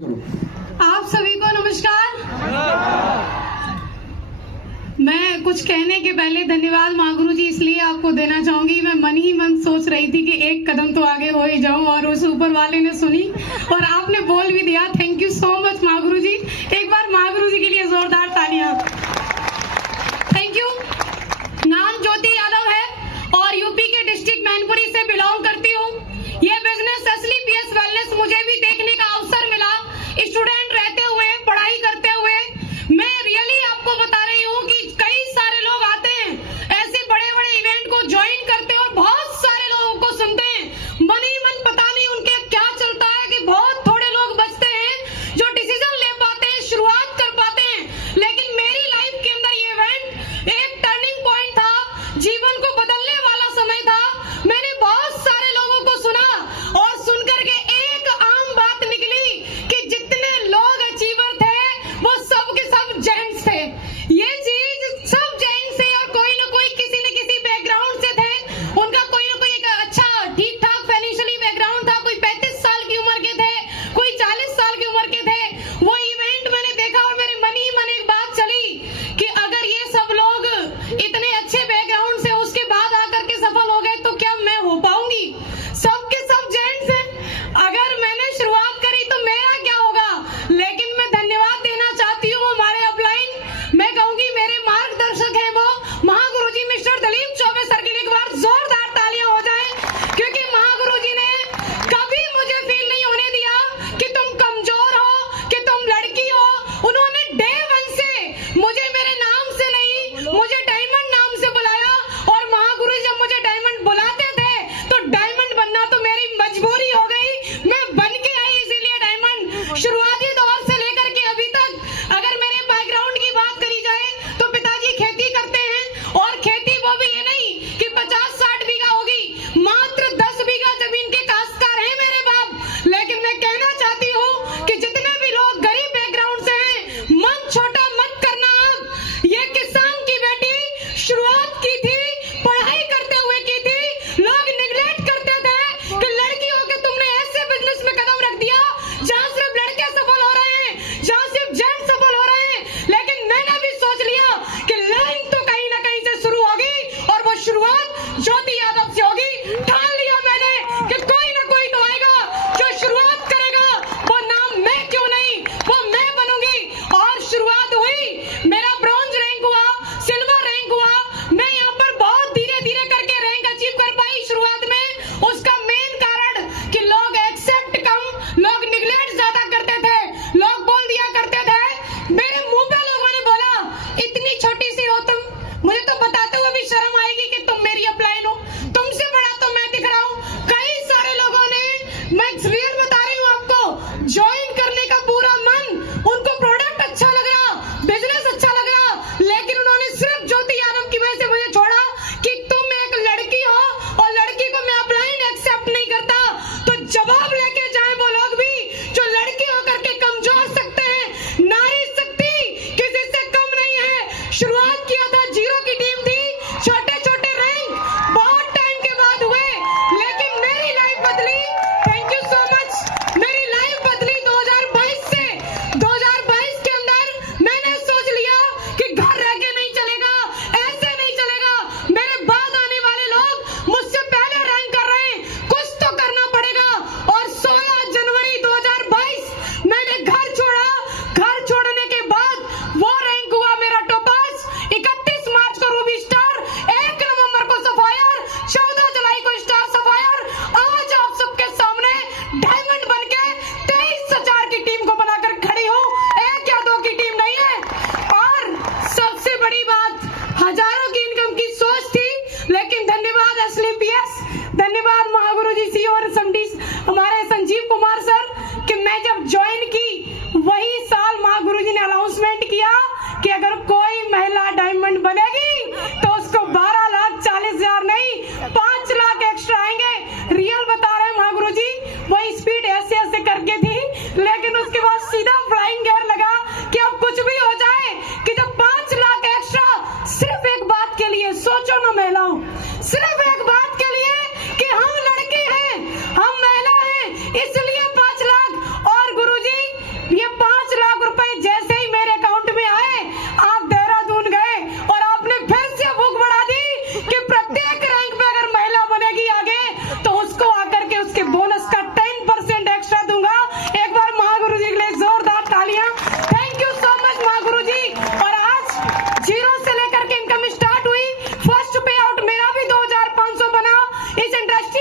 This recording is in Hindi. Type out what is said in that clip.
आप सभी को नमस्कार। मैं कुछ कहने के पहले धन्यवाद माँ गुरु जी इसलिए आपको देना चाहूंगी। मैं मन ही मन सोच रही थी कि एक कदम तो आगे हो ही जाऊं और उस ऊपर वाले ने सुनी और आपने बोल भी दिया। थैंक यू सो मच माँ गुरु जी। एक बार माँ गुरु जी के लिए जोरदार तालियां। Thank you. नाम ज्योति यादव है और यूपी के डिस्ट्रिक्ट मैनपुरी से बिलोंग करती हूँ। ये बिजनेस असली पीएस वेलनेस मुझे भी देखने का अवसर मिला स्टूडेंट रहते हुए, पढ़ाई करते हुए। मैं रियली आपको बता रही हूँ कि कई सारे लोग आते हैं, ऐसे बड़े बड़े इवेंट को ज्वाइन करते हैं और बहुत सारे लोगों को सुनते हैं। मन ही मन पता नहीं उनके क्या चलता है कि बहुत थोड़े लोग बचते हैं जो डिसीजन ले पाते हैं, शुरुआत कर पाते हैं। लेकिन मेरी लाइफ के अंदर ये इवेंट एक टर्निंग पॉइंट था, जीवन को बदलने वाला समय था। मैंने बहुत सारे लोगों को सुना और सुनकर के एक आम बात निकली कि जितने लोग अचीवर थे वो सब के सब जेंट्स थे। ये चीज सब जेंट्स थे और कोई ना कोई किसी न किसी बैकग्राउंड से थे। उनका कोई ना कोई एक अच्छा ठीक ठाक फाइनेंशियली बैकग्राउंड था। कोई 35 साल की उम्र के थे, कोई 40 साल की उम्र के थे। वो इवेंट मैंने देखा और मेरे मन ही मन एक बात चली कि अगर ये सब लोग इतने अच्छे बैकग्राउंड से उसके बाद आकर के सफल हो गए तो क्या मैं हो पाऊंगी? सबके सब जेंट्स हैं। अगर मैंने शुरुआत करी तो मेरा क्या होगा? लेकिन मैं धन्यवाद देना चाहती हूँ हमारे अपलाइन। मैं कहूंगी मेरे मार्गदर्शक हैं वो महागुरु जी मिस्टर दलीप चौबे सर के लिए एक बार जोरदार तालियां हो जाएं, क्योंकि महागुरु जी ने कभी मुझे फील नहीं होने दिया कि तुम कमजोर हो, कि तुम लड़की हो। उन्होंने डे वन से मुझे मेरे नाम से नहीं, मुझे डायमंड नाम से बुलाया। और महागुरु जी जब मुझे डायमंड बुलाते थे तो डायमंड बनना तो मेरी मजबूरी हो गई। मैं बन के आई इसीलिए डायमंड। शुरुआती दौर से लेकर के अभी तक अगर मेरे बैकग्राउंड की बात करी जाए तो पिताजी खेती करते हैं और खेती वो भी ये नहीं कि 50-60 बीघा होगी, मात्र 10 बीघा जमीन के काश्तकार हैं मेरे बाप। लेकिन मैं कहना चाहती हूँ कि जितने भी लोग गरीब बैकग्राउंड से हैं, मन छोटा मत करना। आप ये किसान की बेटी शुरुआत की थी, पढ़ाई करते हुए की थी। लोग निगलेक्ट करते थे कि लड़की होकर तुमने ऐसे बिजनेस में कदम रख दिया जहाँ सिर्फ लड़के सफल हो रहे हैं, जहाँ सिर्फ जेंट्स सफल हो रहे हैं। लेकिन मैंने भी सोच लिया कि लाइन तो कहीं ना कहीं से शुरू होगी और वो शुरुआत ज्योति यादव से होगी। ठान लिया मैंने कि कोई ना कोई तो आएगा जो शुरुआत करेगा। वो नाम मैं क्यों नहीं, वो मैं बनूंगी। और शुरुआत हुई, मेरा ब्रॉन्ज रैंक हुआ, सिल्वर रैंक हुआ। मैं यहाँ पर बहुत धीरे धीरे करके रैंक अचीव कर पाई शुरुआत में। उसका मेन कारण कि लोग एक्सेप्ट कम, लोग निगलेक्ट ज्यादा करते थे। लोग बोल दिया करते थे, मेरे मुंह पे लोगों ने बोला इतनी छोटी सी हो तुम। मुझे तो बताते हुए भी शर्म आएगी कि तुम मेरी अपलाइन हो, तुमसे बड़ा तो मैं दिख रहा हूँ। कई सारे लोगों ने, मैं रियल बता रही हूँ आपको, ज्वाइन करने का पूरा मन, उनको प्रोडक्ट अच्छा लग रहा, बिजनेस अच्छा लग रहा, लेकिन उन्होंने सिर्फ ज्योति यादव की वजह से मुझे छोड़ा कि तुम एक लड़की हो और लड़की को मैं अपलाइन एक्सेप्ट नहीं करता। तो जवाब लेके जाए वो लोग भी जो लड़की होकर के कमजोर सकते हैं। नारी शक्ति किसी से कम नहीं है। शुरुआत किया था, जीरो की टीम थी, छोटे छोटे रैंक बहुत टाइम के बाद हुए, लेकिन मेरी लाइफ बदली। Thank you so much. मेरी लाइफ बदली 2022 से। 2022 के अंदर मैंने सोच लिया कि घर रह के नहीं चलेगा, ऐसे नहीं चलेगा। मेरे बाद आने वाले लोग मुझसे पहले रैंक कर रहे हैं, कुछ तो करना पड़ेगा। और 16 जनवरी 2022 मैंने घर छोड़ा। घर छोड़ने के बाद वो रैंक हुआ मेरा टॉपास। 31 मार्च को रूबी स्टार, 1 नवंबर को सफायर, 14 जुलाई को स्टार सफायर। आज आप सबके सामने डायमंड बन के 23,000 की टीम को बनाकर खड़ी हूँ। एक या दो की टीम नहीं है। और सबसे बड़ी बात, हजारों की इनकम की सोच थी, लेकिन धन्यवाद असली पीएस, धन्यवाद महागुरु जी सी और हमारे संजीव कुमार सर कि मैं जब ज्वाइन की वही साल महागुरु जी ने अनाउंसमेंट किया कि अगर कोई महिला डायमंड बनेगी तो उसको 12,40,000 नहीं 5 लाख एक्स्ट्रा आएंगे। रियल बता रहे हैं महागुरु जी, वही स्पीड ऐसे ऐसे करके थी, लेकिन उसके बाद सीधा फ्लाइंग गियर लगा कि अब कुछ भी हो जाए कि जब 5 लाख एक्स्ट्रा सिर्फ एक बात के लिए, सोचो ना महिलाओं, सिर्फ एक बात के लिए कि हम लड़की हैं, हम महिला हैं, इसलिए 5 लाख। और गुरुजी मिस इंडस्ट्री